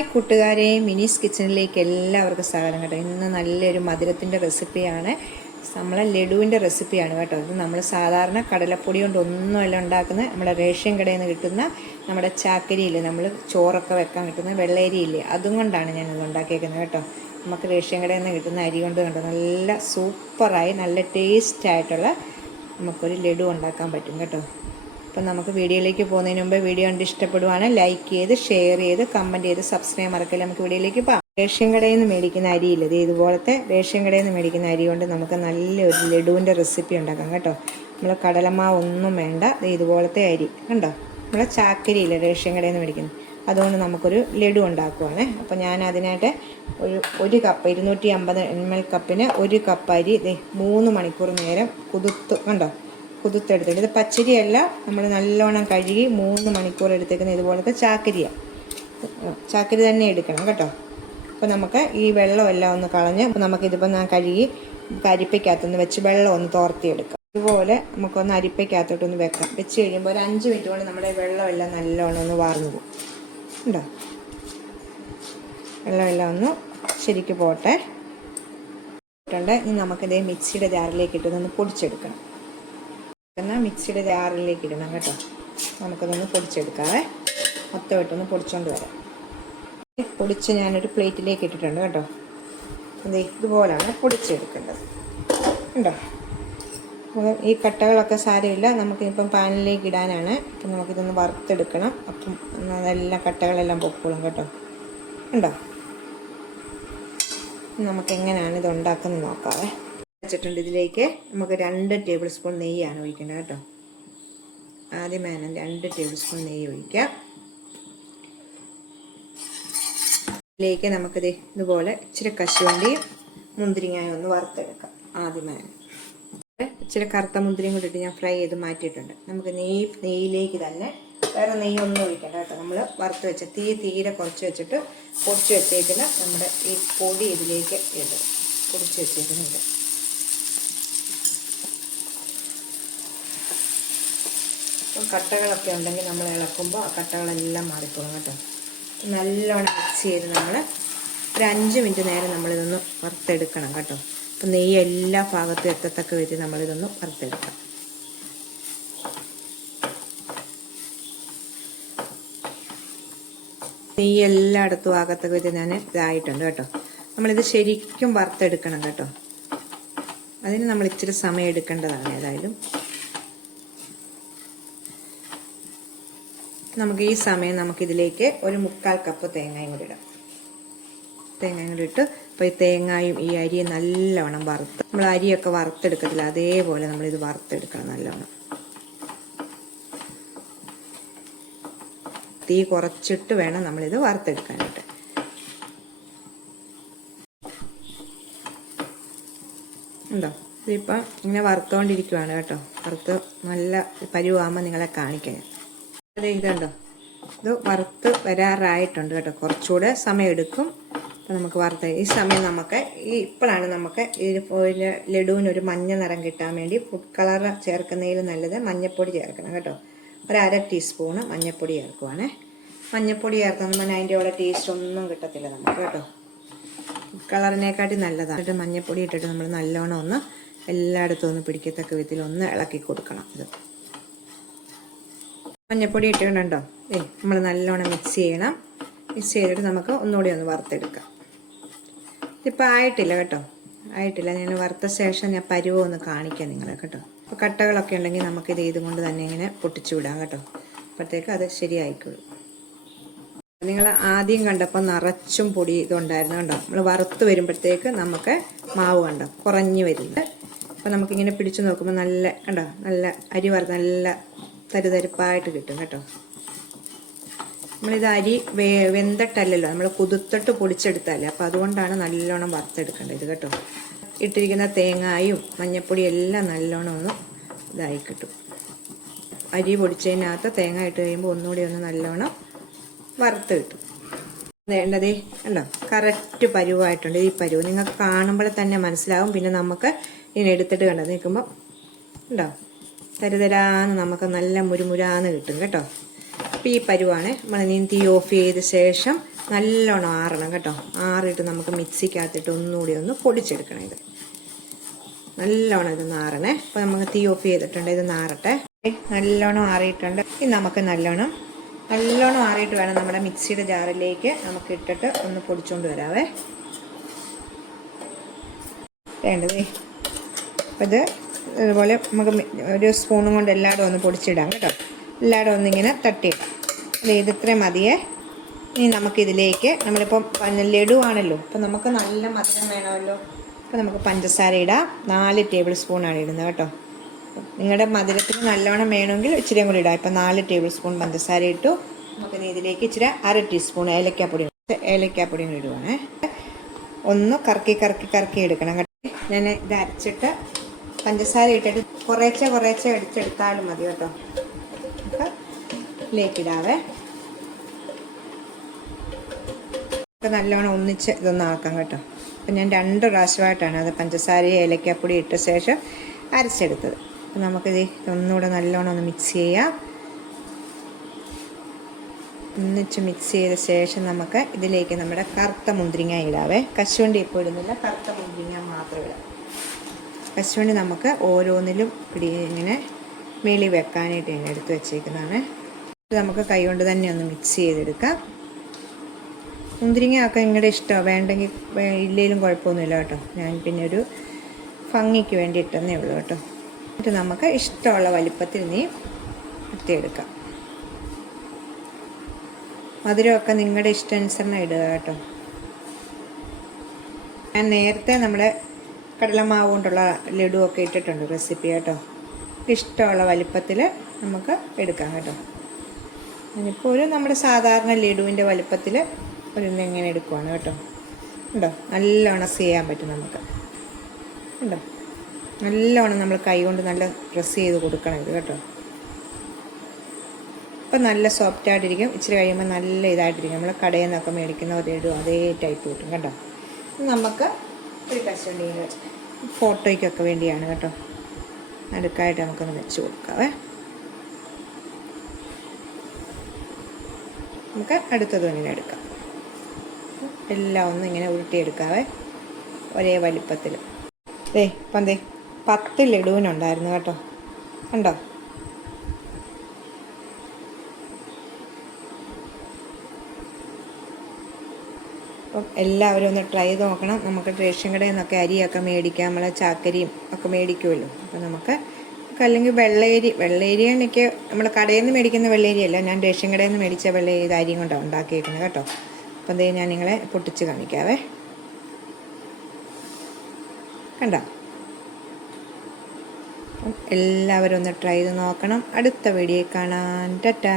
Hi കൂട്ടുകാരെ, മിനീസ് കിച്ചണിലേക്ക് എല്ലാവർക്കും സ്വാഗതം കേട്ടോ. ഇന്ന് നല്ലൊരു മധുരത്തിൻ്റെ റെസിപ്പിയാണ്. നമ്മളെ ലഡുവിൻ്റെ റെസിപ്പിയാണ് കേട്ടോ. ഇത് നമ്മൾ സാധാരണ കടലപ്പൊടി കൊണ്ട് ഒന്നുമല്ല ഉണ്ടാക്കുന്നത്. നമ്മുടെ റേഷൻ കടയിൽ നിന്ന് കിട്ടുന്ന നമ്മുടെ ചാക്കരിയില്ലേ, നമ്മൾ ചോറൊക്കെ വെക്കാൻ കിട്ടുന്ന വെള്ളയരിയില്ലേ, അതും കൊണ്ടാണ് ഞാനിത് ഉണ്ടാക്കിയേക്കുന്നത് കേട്ടോ. നമുക്ക് റേഷൻ കടയിൽ നിന്ന് കിട്ടുന്ന അരി കൊണ്ട് കണ്ടോ നല്ല സൂപ്പറായി നല്ല ടേസ്റ്റായിട്ടുള്ള നമുക്കൊരു ലഡു ഉണ്ടാക്കാൻ പറ്റും കേട്ടോ. അപ്പം നമുക്ക് വീഡിയോയിലേക്ക് പോകുന്നതിന് മുമ്പ് വീഡിയോ കണ്ട് ഇഷ്ടപ്പെടുവാണ് ലൈക്ക് ചെയ്ത് ഷെയർ ചെയ്ത് കമൻറ്റ് ചെയ്ത് സബ്സ്ക്രൈബ് മറക്കില്ല. നമുക്ക് വീഡിയോയിലേക്ക് പോകാം. റേഷൻ കടയിൽ നിന്ന് മേടിക്കുന്ന അരിയില്ല, ഇത് ഇതുപോലത്തെ റേഷൻ കടയിൽ നിന്ന് മേടിക്കുന്ന അരി കൊണ്ട് നമുക്ക് നല്ലൊരു ലഡുവിൻ്റെ റെസിപ്പി ഉണ്ടാക്കാം കേട്ടോ. നമ്മൾ കടലമാവ് ഒന്നും വേണ്ട, ഇതുപോലത്തെ അരി കണ്ടോ, നമ്മളെ ചാക്കരിയില്ല റേഷൻ കടയിൽ നിന്ന് മേടിക്കുന്നത്, അതുകൊണ്ട് നമുക്കൊരു ലഡു ഉണ്ടാക്കുവാണ്. അപ്പോൾ ഞാൻ അതിനായിട്ട് ഒരു കപ്പ് 250 ml കപ്പിന് 1 കപ്പ് അരി 3 മണിക്കൂർ നേരം കുതിർത്തെടുത്തിട്ട്, ഇത് പച്ചരിയല്ല, നമ്മൾ നല്ലോണം കഴുകി 3 മണിക്കൂർ എടുത്തേക്കുന്ന ഇതുപോലത്തെ ചാക്കരി തന്നെ എടുക്കണം കേട്ടോ. അപ്പോൾ നമുക്ക് ഈ വെള്ളമെല്ലാം ഒന്ന് കളഞ്ഞ്, അപ്പോൾ നമുക്കിതിപ്പോൾ ഞാൻ കഴുകി അരിപ്പയ്ക്കകത്തൊന്ന് വെച്ച് വെള്ളം ഒന്ന് തോർത്തിയെടുക്കാം. ഇതുപോലെ നമുക്കൊന്ന് അരിപ്പയ്ക്കകത്തോട്ടൊന്ന് വെക്കാം. വെച്ച് കഴിയുമ്പോൾ ഒരു 5 മിനിറ്റ് കൊണ്ട് നമ്മുടെ വെള്ളമെല്ലാം നല്ലോണം ഒന്ന് വാർന്നു പോകും. ഉണ്ടോ, വെള്ളമെല്ലാം ഒന്ന് ശരിക്ക് പോട്ടെ. ഇനി നമുക്കിതേ മിക്സിയുടെ ജാറിലേക്ക് ഇട്ടൊന്ന് പൊടിച്ചെടുക്കണം. എന്നാൽ മിക്സിയുടെ ജാറിലേക്ക് ഇടണം കേട്ടോ. നമുക്കതൊന്ന് പൊടിച്ചെടുക്കാവേ. മൊത്തമായിട്ടൊന്ന് പൊടിച്ചുകൊണ്ട് വരാം. പൊടിച്ച് ഞാനൊരു പ്ലേറ്റിലേക്ക് ഇട്ടിട്ടുണ്ട് കേട്ടോ. അത് ഇതുപോലാണ് പൊടിച്ചെടുക്കേണ്ടത്. ഉണ്ടോ, ഈ കട്ടകളൊക്കെ സാരമില്ല, നമുക്കിപ്പം പാനിലേക്ക് ഇടാനാണ്. അപ്പം നമുക്കിതൊന്ന് വറുത്തെടുക്കണം. അപ്പം അതെല്ലാം കട്ടകളെല്ലാം പൊക്കോളും കേട്ടോ. ഉണ്ടോ, നമുക്കെങ്ങനെയാണ് ഇത് ഉണ്ടാക്കുന്നത് നോക്കാവേ. വെച്ചിട്ടുണ്ട്. ഇതിലേക്ക് നമുക്ക് 2 ടേബിൾ സ്പൂൺ നെയ്യാണ് ഒഴിക്കേണ്ടത് കേട്ടോ. ആദ്യമേ 2 ടേബിൾ സ്പൂൺ നെയ്യ് ഒഴിക്കാം. ഇതിലേക്ക് നമുക്കിത് ഇതുപോലെ ഇച്ചിരി കശുവണ്ടിയും മുന്തിരിങ്ങയും ഒന്ന് വറുത്തെടുക്കാം. ആദ്യമേ ഇച്ചിരി കറുത്ത മുന്തിരിയും കൂടി ഇട്ട് ഞാൻ ഫ്രൈ ചെയ്ത് മാറ്റിയിട്ടുണ്ട്. നമുക്ക് നെയ്യിലേക്ക് തന്നെ, വേറെ നെയ്യൊന്നും ഒഴിക്കണ്ട കേട്ടോ. നമ്മൾ വറുത്ത് വെച്ച തീരെ കുറച്ച് വെച്ചിട്ട് പൊടിച്ച് വെച്ചേക്കുന്ന നമ്മുടെ ഈ പൊടി ഇതിലേക്ക് ഇടും. പൊടിച്ച് വെച്ചേക്കുന്നുണ്ട്. കട്ടകളൊക്കെ ഉണ്ടെങ്കിൽ നമ്മൾ ഇളക്കുമ്പോൾ ആ കട്ടകളെല്ലാം മാറിക്കോളും കേട്ടോ. നല്ലോണം മിക്സ് ചെയ്ത് നമ്മൾ ഒരു 5 മിനിറ്റ് നേരം നമ്മളിതൊന്ന് വറുത്തെടുക്കണം കേട്ടോ. അപ്പം നെയ്യ് എല്ലാ ഭാഗത്തും എത്തത്തക്ക വിധത്തിൽ നമ്മളിതൊന്ന് വറുത്തെടുക്കാം. നെയ്യ് എല്ലായിടത്തും ആകത്തക്ക വിധത്തിൽ ഞാൻ ഇതായിട്ടുണ്ട് കേട്ടോ. നമ്മളിത് ശരിക്കും വറുത്തെടുക്കണം കേട്ടോ. അതിന് നമ്മൾ ഇച്ചിരി സമയം എടുക്കേണ്ടതാണ്. ഏതായാലും നമുക്ക് ഈ സമയം നമുക്കിതിലേക്ക് ഒരു 1/4 കപ്പ് തേങ്ങയും കൂടി ഇടാം. തേങ്ങയും കൂടി ഇട്ട്, അപ്പോൾ ഈ തേങ്ങയും ഈ അരിയും നല്ലവണ്ണം വറുത്ത്, നമ്മൾ അരിയൊക്കെ വറുത്തെടുക്കത്തില്ല, അതേപോലെ നമ്മളിത് വറുത്തെടുക്കണം നല്ലവണ്ണം. തീ കുറച്ചിട്ട് വേണം നമ്മളിത് വറുത്തെടുക്കാനായിട്ട്. ഉണ്ടോ, ഇതിപ്പം ഇങ്ങനെ വറുത്തോണ്ടിരിക്കുവാണ് കേട്ടോ. വറുത്ത് നല്ല പരുവാകുമ്പോൾ നിങ്ങളെ കാണിക്കാൻ. ഇതുണ്ടോ, ഇത് വറുത്ത് വരാറായിട്ടുണ്ട് കേട്ടോ. കുറച്ചുകൂടെ സമയം എടുക്കും. അപ്പം നമുക്ക് വറുത്ത് ഈ സമയം നമുക്ക് ഇപ്പോഴാണ് നമുക്ക് ഈ ലഡുവിനൊരു മഞ്ഞ നിറം കിട്ടാൻ വേണ്ടി ഫുഡ് കളർ ചേർക്കുന്നതിൽ നല്ലത് മഞ്ഞൾപ്പൊടി ചേർക്കണം കേട്ടോ. ഒരു 1/2 ടീസ്പൂണ് മഞ്ഞൾപ്പൊടി ചേർക്കുവാണേ. മഞ്ഞൾപ്പൊടി ചേർക്കുന്ന അതിൻ്റെ കൂടെ ടേസ്റ്റ് ഒന്നും കിട്ടത്തില്ല നമുക്ക് കേട്ടോ. ഫുഡ് കളറിനെക്കാട്ടി നല്ലതാണ്. എന്നിട്ട് മഞ്ഞൾപ്പൊടി ഇട്ടിട്ട് നമ്മൾ നല്ലോണം ഒന്ന് എല്ലായിടത്തും ഒന്ന് പിടിക്കത്തക്ക വിധത്തിൽ ഒന്ന് ഇളക്കി കൊടുക്കണം. ഇത് മഞ്ഞൾപ്പൊടി ഇട്ടിട്ടുണ്ടോ, നമ്മൾ നല്ലോണം മിക്സ് ചെയ്യണം. മിക്സ് ചെയ്തിട്ട് നമുക്ക് ഒന്നുകൂടി ഒന്ന് വറുത്തെടുക്കാം. ഇതിപ്പോൾ ആയിട്ടില്ല കേട്ടോ, ആയിട്ടില്ല. ഞാൻ വറുത്ത ശേഷം ഞാൻ പരുവം ഒന്ന് കാണിക്കാം നിങ്ങളെ കേട്ടോ. അപ്പോൾ കട്ടകളൊക്കെ ഉണ്ടെങ്കിൽ നമുക്കിത് ഇതുകൊണ്ട് തന്നെ ഇങ്ങനെ പൊട്ടിച്ചു വിടാം കേട്ടോ. അപ്പോഴത്തേക്ക് അത് ശരിയായിക്കോളും. നിങ്ങൾ ആദ്യം കണ്ടപ്പോൾ നിറച്ചും പൊടി ഇതുണ്ടായിരുന്നു കണ്ടോ. നമ്മൾ വറുത്ത് വരുമ്പോഴത്തേക്ക് നമുക്ക് മാവ് കണ്ടോ കുറഞ്ഞു വരുന്നത്. അപ്പോൾ നമുക്കിങ്ങനെ പിടിച്ചു നോക്കുമ്പോൾ നല്ല കണ്ടോ, നല്ല അരി വറുത്ത് നല്ല തരുതരിപ്പായിട്ട് കിട്ടും കേട്ടോ. നമ്മളിത് അരി വെന്തട്ടല്ലല്ലോ, നമ്മൾ കുതിർത്തിട്ട് പൊടിച്ചെടുത്തല്ലേ. അപ്പോൾ അതുകൊണ്ടാണ് നല്ലോണം വറുത്തെടുക്കേണ്ടത് കേട്ടോ. ഇട്ടിരിക്കുന്ന തേങ്ങായും മഞ്ഞൾപ്പൊടിയും എല്ലാം നല്ലോണം ഒന്ന് ഇതായി കിട്ടും. അരി പൊടിച്ചതിനകത്ത് തേങ്ങ ഇട്ട് കഴിയുമ്പോൾ ഒന്നുകൂടി ഒന്ന് നല്ലോണം വറുത്ത് കിട്ടും. വേണ്ടതേ കണ്ടോ, കറക്റ്റ് പരുവായിട്ടുണ്ട്. ഈ പരുവ് നിങ്ങൾക്ക് കാണുമ്പോൾ തന്നെ മനസ്സിലാവും. പിന്നെ നമുക്ക് ഇങ്ങനെ എടുത്തിട്ട് കണ്ടോ നിൽക്കുമ്പോൾ ഉണ്ടോ തരുതരാന്ന് നമുക്ക് നല്ല മുരുമുരാന്ന് കിട്ടും കേട്ടോ. അപ്പോൾ ഈ പരുവാണ്. നമ്മൾ ഇനി തീ ഓഫ് ചെയ്ത ശേഷം നല്ലോണം ആറണം കേട്ടോ. ആറിയിട്ട് നമുക്ക് മിക്സിക്കകത്തിട്ട് ഒന്നുകൂടി ഒന്ന് പൊടിച്ചെടുക്കണം. ഇത് നല്ലോണം ഇത് നാറണേ. അപ്പോൾ നമുക്ക് തീ ഓഫ് ചെയ്തിട്ടുണ്ട്. ഇത് നാറട്ടെ. നല്ലോണം ആറിയിട്ടുണ്ട്. ഇനി നമുക്ക് നല്ലോണം ആറിയിട്ട് വേണം നമ്മുടെ മിക്സിയുടെ ജാറിലേക്ക് നമുക്ക് ഇട്ടിട്ട് ഒന്ന് പൊടിച്ചുകൊണ്ട് വരാവേ. വേണ്ടതേ. അപ്പം ഇത് ഇതുപോലെ നമുക്ക് ഒരു സ്പൂണും കൊണ്ട് എല്ലായിടും ഒന്ന് പൊടിച്ചിടാം കേട്ടോ. എല്ലായിടും ഒന്നിങ്ങനെ തട്ടിയിടാം. ഇത് ഇത്രയും മതിയേ. ഇനി നമുക്കിതിലേക്ക് നമ്മളിപ്പം ലഡു ആണല്ലോ, അപ്പം നമുക്ക് നല്ല മധുരം വേണമല്ലോ. അപ്പോൾ നമുക്ക് പഞ്ചസാര ഇടാം. 4 ടേബിൾ സ്പൂണാണ് ഇടുന്നത് കേട്ടോ. നിങ്ങളുടെ മധുരത്തിന് നല്ലോണം വേണമെങ്കിൽ ഇച്ചിരിയും കൂടി ഇടാം. ഇപ്പം 4 ടേബിൾ സ്പൂൺ പഞ്ചസാര ഇട്ടു. നമുക്കിനി ഇതിലേക്ക് ഇച്ചിരി 1/2 ടീസ്പൂൺ ഏലക്കാപ്പൊടിയും ഇടുവാണേ. ഒന്ന് കറക്കി എടുക്കണം കേട്ടോ. ഞാൻ ഇത് അരച്ചിട്ട് പഞ്ചസാര ഇട്ടിട്ട് കുറേശ്ശെ എടുത്തെടുത്താലും മതി കേട്ടോ. നമുക്ക് ഇതിലേക്കിടാവേ. നല്ലോണം ഒന്നിച്ച് ഇതൊന്ന് ആക്കാം കേട്ടോ. അപ്പം ഞാൻ 2 പ്രാവശ്യമായിട്ടാണ് അത് പഞ്ചസാരയും ഏലക്കാപ്പൊടി ഇട്ട ശേഷം അരച്ചെടുത്തത്. അപ്പം നമുക്കിത് ഒന്നുകൂടെ നല്ലോണം ഒന്ന് മിക്സ് ചെയ്യാം. ഒന്നിച്ച് മിക്സ് ചെയ്ത ശേഷം നമുക്ക് ഇതിലേക്ക് നമ്മുടെ കറുത്ത മുന്തിരിങ്ങ ഇടാവേ. കശുവണ്ടി ഇപ്പോൾ ഇടുന്നില്ല, കറുത്ത മുന്തിരിങ്ങ മാത്രം ഇടാം. കശുവണ്ടി നമുക്ക് ഓരോന്നിലും ഇങ്ങനെ മേളി വെക്കാനായിട്ട് ഞാൻ എടുത്ത് വെച്ചേക്കുന്നതാണ്. ഇത് നമുക്ക് കൈ കൊണ്ട് തന്നെ ഒന്ന് മിക്സ് ചെയ്തെടുക്കാം. മുന്തിരിങ്ങ ഒക്കെ നിങ്ങളുടെ ഇഷ്ടമാണ്, വേണ്ടെങ്കിൽ ഇല്ലെങ്കിലും കുഴപ്പമൊന്നുമില്ല കേട്ടോ. ഞാൻ പിന്നെ ഒരു ഭംഗിക്ക് വേണ്ടി ഇട്ടെന്നേ ഉള്ളൂ കേട്ടോ. എന്നിട്ട് നമുക്ക് ഇഷ്ടമുള്ള വലിപ്പത്തിൽ നീ എടുത്തിയെടുക്കാം. മധുരമൊക്കെ നിങ്ങളുടെ ഇഷ്ടാനുസരണം ഇടുക കേട്ടോ. ഞാൻ നേരത്തെ നമ്മുടെ കടലമാവ് കൊണ്ടുള്ള ലഡുവൊക്കെ ഇട്ടിട്ടുണ്ട് റെസിപ്പി കേട്ടോ. ഇഷ്ടമുള്ള വലിപ്പത്തിൽ നമുക്ക് എടുക്കാം കേട്ടോ. ഞാനിപ്പോൾ നമ്മുടെ സാധാരണ ലഡുവിൻ്റെ വലിപ്പത്തിൽ ഇങ്ങനെ എടുക്കുവാണ് കേട്ടോ. ഉണ്ടോ, നല്ലോണം ചെയ്യാൻ പറ്റും നമുക്ക്. ഉണ്ടോ, നല്ലോണം നമ്മൾ കൈ കൊണ്ട് നല്ല പ്രസ് ചെയ്ത് കൊടുക്കണം ഇത് കേട്ടോ. അപ്പം നല്ല സോഫ്റ്റായിട്ടിരിക്കും. ഇച്ചിരി കഴിയുമ്പോൾ നല്ല ഇതായിട്ടിരിക്കും. നമ്മൾ കടയിൽ നിന്നൊക്കെ മേടിക്കുന്ന ലഡു അതേ ടൈപ്പ് കിട്ടും കേട്ടോ. നമുക്ക് ഒരു കശുവണ്ടി ഫോട്ടോയ്ക്കൊക്കെ വേണ്ടിയാണ് കേട്ടോ. നടുക്കായിട്ട് നമുക്കൊന്ന് വെച്ച് കൊടുക്കാവേ. നമുക്ക് അടുത്തത് ഇങ്ങനെ എടുക്കാം. എല്ലാം ഒന്നും ഇങ്ങനെ ഉരുട്ടിയെടുക്കാവേ, ഒരേ വലിപ്പത്തിൽ. ഇപ്പം 10 ലഡുവിനുണ്ടായിരുന്നു കേട്ടോ. കണ്ടോ, അപ്പം എല്ലാവരും ഒന്ന് ട്രൈ ചെയ്ത് നോക്കണം. നമുക്ക് റേഷൻ കടയിൽ നിന്നൊക്കെ അരിയൊക്കെ മേടിക്കാം, നമ്മളെ ചാക്കരിയും ഒക്കെ മേടിക്കുമല്ലോ. അപ്പം നമുക്ക് അല്ലെങ്കിൽ വെള്ളേരി എനിക്ക് നമ്മൾ കടയിൽ നിന്ന് മേടിക്കുന്ന വെള്ളേരിയല്ല, ഞാൻ റേഷൻ കടയിൽ നിന്ന് മേടിച്ച വെള്ളേരി അരിയും കൊണ്ടാണ് ഉണ്ടാക്കിയേക്കുന്നത് കേട്ടോ. അപ്പം ഞാൻ നിങ്ങളെ പൊട്ടിച്ച് കാണിക്കാവേ. കണ്ടോ, എല്ലാവരും ഒന്ന് ട്രൈ ചെയ്ത് നോക്കണം. അടുത്ത വീഡിയോ കാണാൻ. ടാറ്റാ.